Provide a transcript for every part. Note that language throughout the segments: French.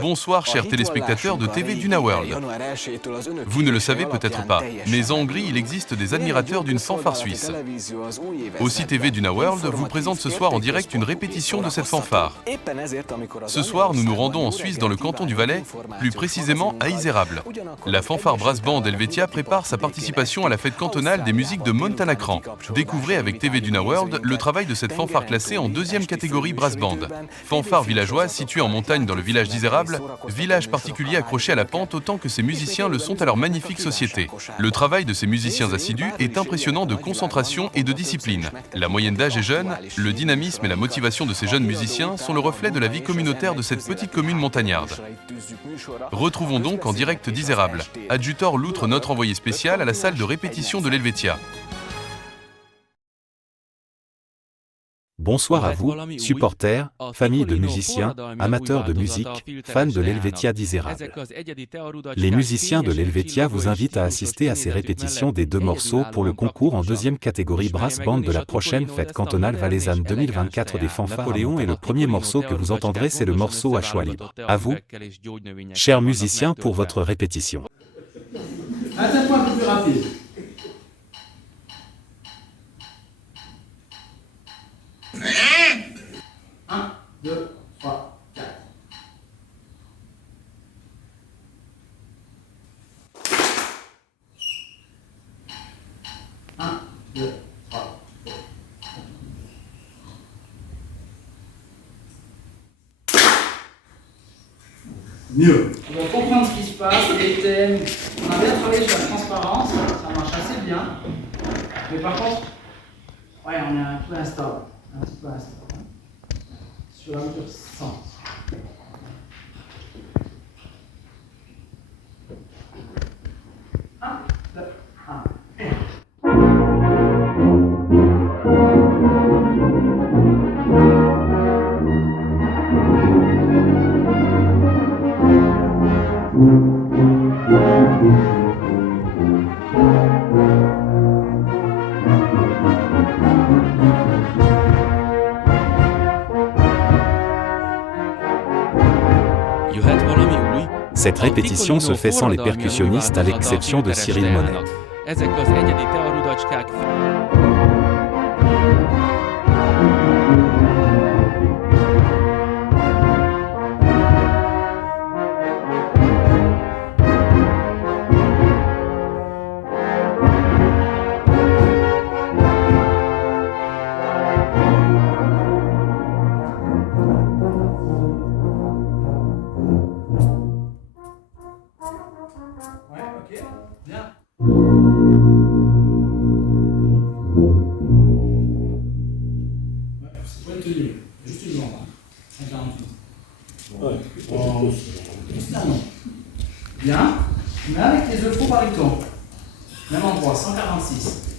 Bonsoir chers téléspectateurs de TV Duna World. Vous ne le savez peut-être pas, mais en Hongrie il existe des admirateurs d'une fanfare suisse. Aussi TV Duna World vous présente ce soir en direct une répétition de cette fanfare. Ce soir nous nous rendons en Suisse dans le canton du Valais, plus précisément à Izerable. La fanfare brass band Helvetia prépare sa participation à la fête cantonale des musiques de Montanacran. Découvrez avec TV Duna World le travail de cette fanfare classée en deuxième catégorie brass band. Fanfare villageoise située en montagne dans le village d'Izerable, village particulier accroché à la pente autant que ces musiciens le sont à leur magnifique société. Le travail de ces musiciens assidus est impressionnant de concentration et de discipline. La moyenne d'âge est jeune, le dynamisme et la motivation de ces jeunes musiciens sont le reflet de la vie communautaire de cette petite commune montagnarde. Retrouvons donc en direct d'Izerable, Adjutor Loutre, notre envoyé spécial à la salle de répétition de l'Helvetia. Bonsoir à vous, supporters, familles de musiciens, amateurs de musique, fans de l'Helvetia d'Izerable. Les musiciens de l'Helvetia vous invitent à assister à ces répétitions des deux morceaux pour le concours en deuxième catégorie brass band de la prochaine fête cantonale valaisanne 2024 des fanfares Napoléon, et le premier morceau que vous entendrez c'est le morceau à choix libre. À vous, chers musiciens, pour votre répétition. Un tempo un peu plus rapide. 1, 2, 3, 4. Un, deux, trois. Mieux. On va comprendre ce qui se passe, les thèmes. On a bien travaillé sur la transparence, ça marche assez bien. Mais par contre, ouais, on est un peu instable. Un petit peu instable. Sur la mesure 100. Un, deux, un, et. Cette répétition se fait sans les percussionnistes à l'exception de Cyril Monet. Bien. C'est pas une tenue, juste une jambe. 148. Ouais. Juste un nom. Bien. Mais avec les œufs faux baryton. Même endroit, 146.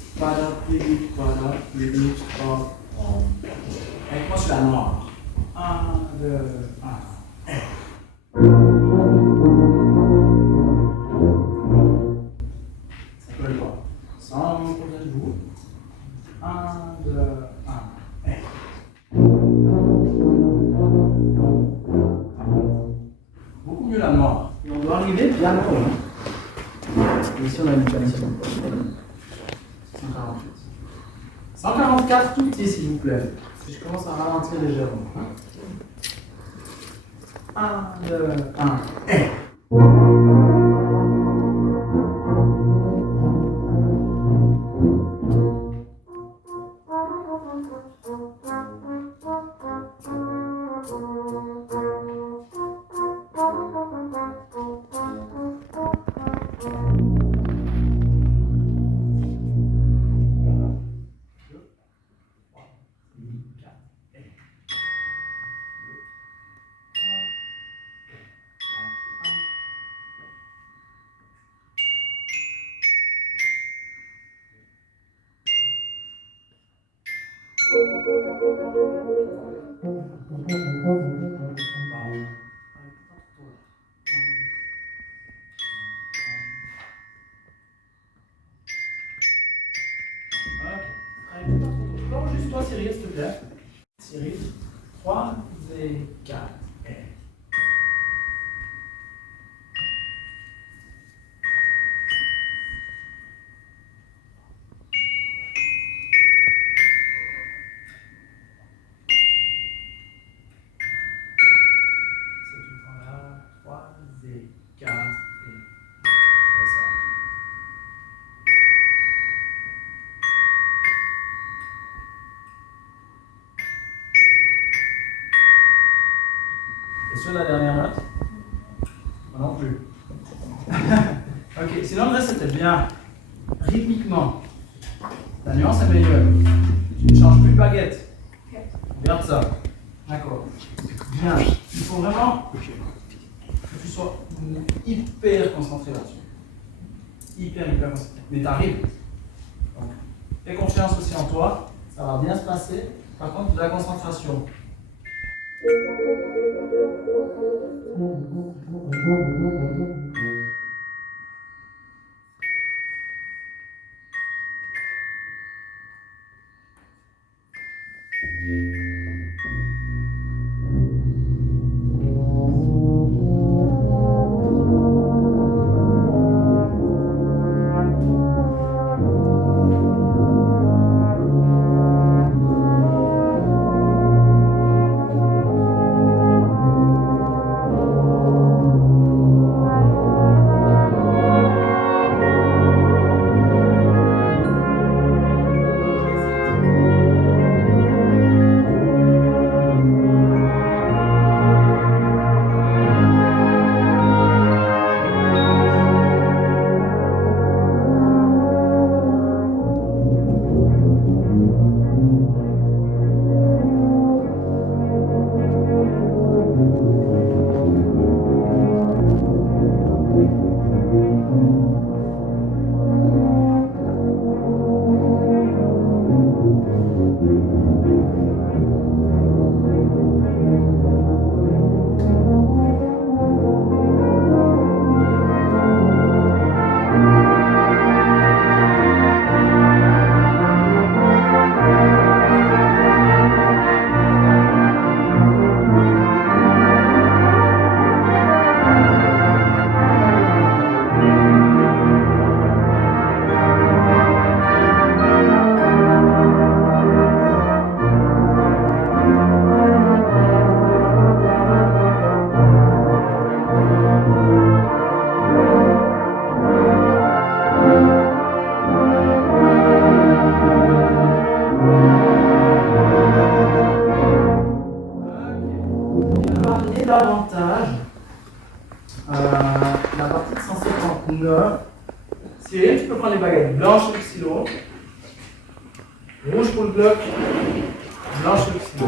Avec moi sur la noire. 1, 2, 1. Sans problème de vous. 1, 2, 1. Et. Beaucoup mieux la noire. Et on doit arriver bien loin. Ici on a une connexion. 148. 144 tout petit s'il vous plaît. Si je commence à ralentir légèrement. 1, 2, 1. Et. Juste toi, Cyril, s'il te plaît. Cyril, 3 et 4. sur la dernière note? Moi non plus. Ok, sinon le reste c'était bien. Rythmiquement. La nuance est meilleure. Tu ne changes plus de baguette. Regarde ça. D'accord. Bien. Il faut vraiment que tu sois hyper concentré là-dessus. Hyper concentré. Mais t'arrives. Donc, aie confiance aussi en toi. Ça va bien se passer. Par contre, de la concentration. Davantage la partie de 159. Cyril, tu peux prendre les baguettes blanches le stylo, rouge pour le bloc, blanche le stylo.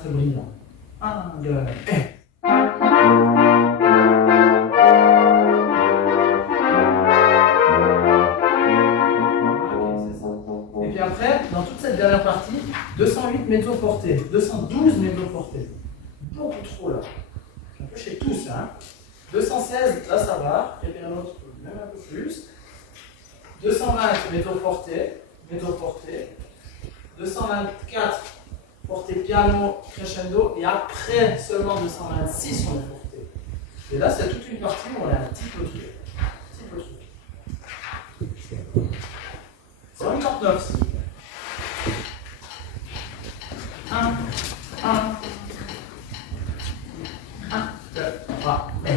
Très brillant. 1, 2, et. Et puis après, dans toute cette dernière partie, 208 mezzo portés, 212 mezzo portés. Beaucoup trop là. Un peu chez tous, hein. 216, là ça va. Et puis un autre, même un peu plus. 220 mezzo portés, 224 porté piano, crescendo, et après seulement 226 on est porté. Et là, c'est toute une partie où on est un petit peu truc. C'est 1,49 s'il vous plaît. 1, 2, 3, et.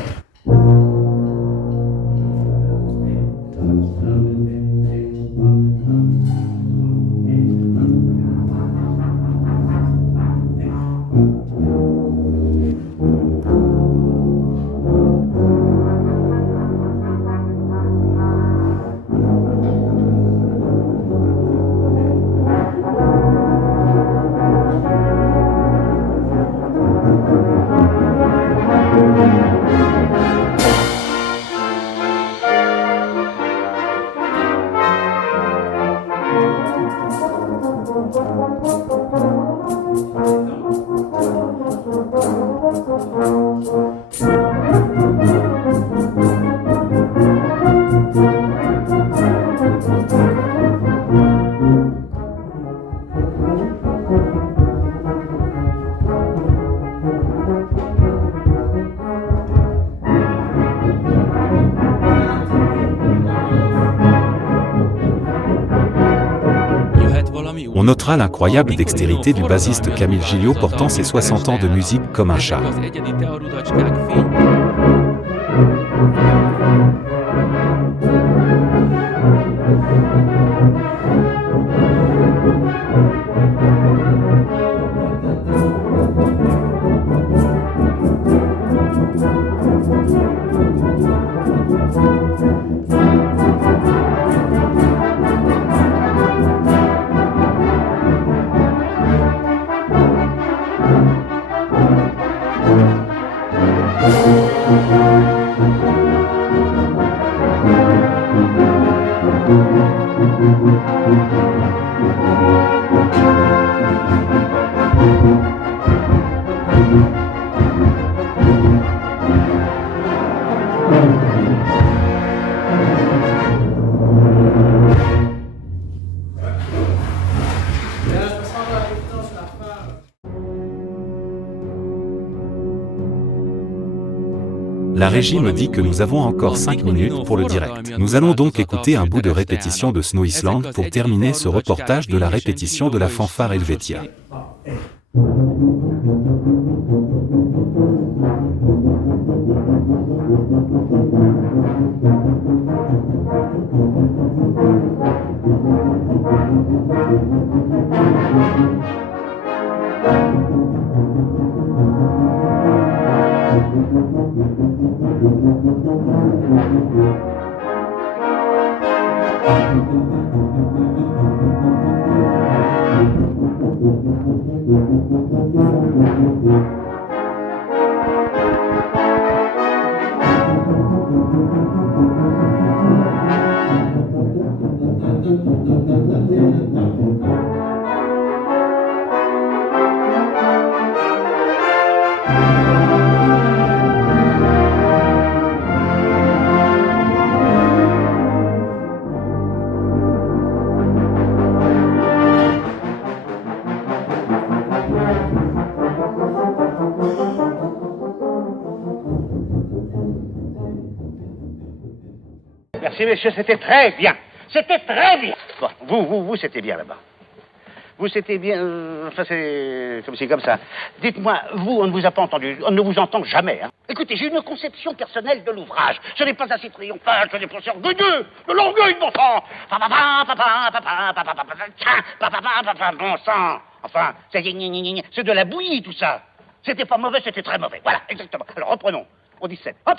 On notera l'incroyable dextérité du bassiste Camille Gilliot portant ses 60 ans de musique comme un chat. La régie me dit que nous avons encore 5 minutes pour le direct. Nous allons donc écouter un bout de répétition de Snow Island pour terminer ce reportage de la répétition de la fanfare Helvetia. Merci, messieurs, c'était très bien. C'était très bien. Bon, vous, c'était bien là-bas. Vous, c'était bien... enfin, c'est comme ça. Dites-moi, vous, on ne vous a pas entendu. On ne vous entend jamais. Hein. Écoutez, j'ai une conception personnelle de l'ouvrage. Ce n'est pas assez triomphal, ce n'est pas assez orgueilleux. De l'orgueil, bon sang. Bon sang. Enfin, c'est de la bouillie, tout ça. C'était pas mauvais, c'était très mauvais. Voilà, exactement. Alors, reprenons. On dit 7. Hop.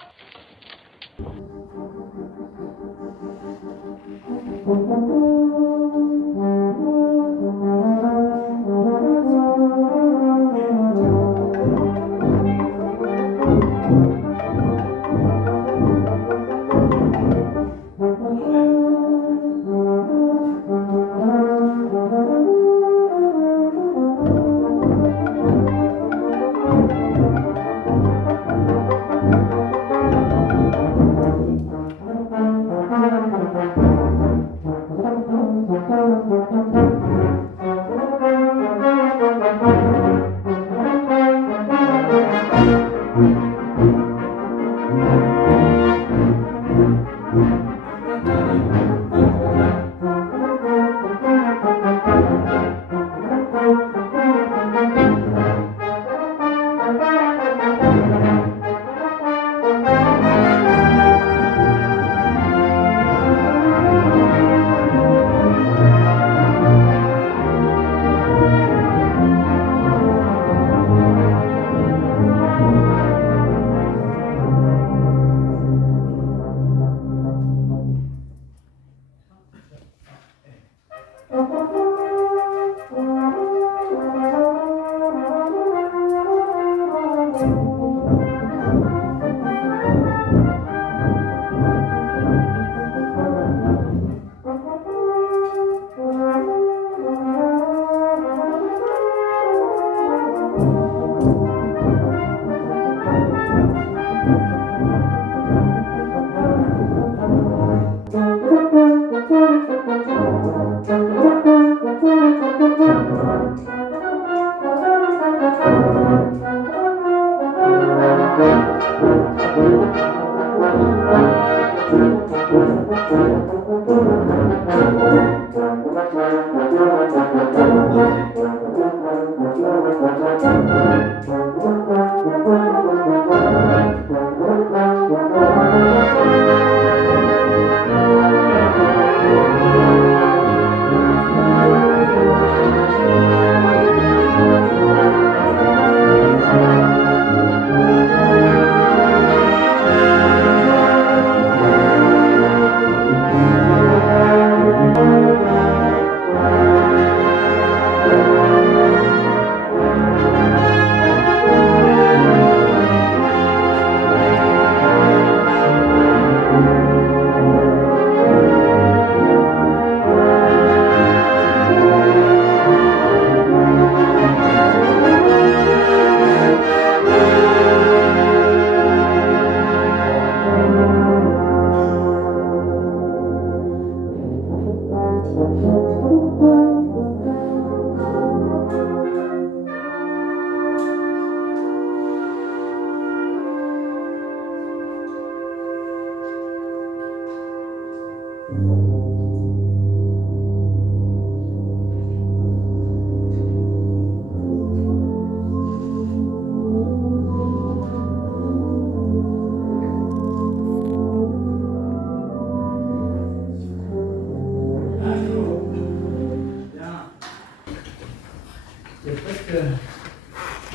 C'est presque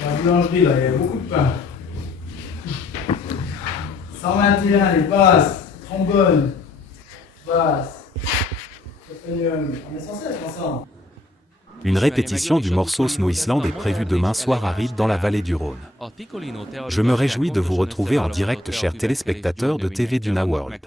la boulangerie là, il y a beaucoup de pain. 121, les basses, trombone, basse, sopranium. On est censé être ensemble. Une répétition du morceau Snow Island est prévue demain soir à Ried dans la vallée du Rhône. Je me réjouis de vous retrouver en direct, chers téléspectateurs de TV Duna World.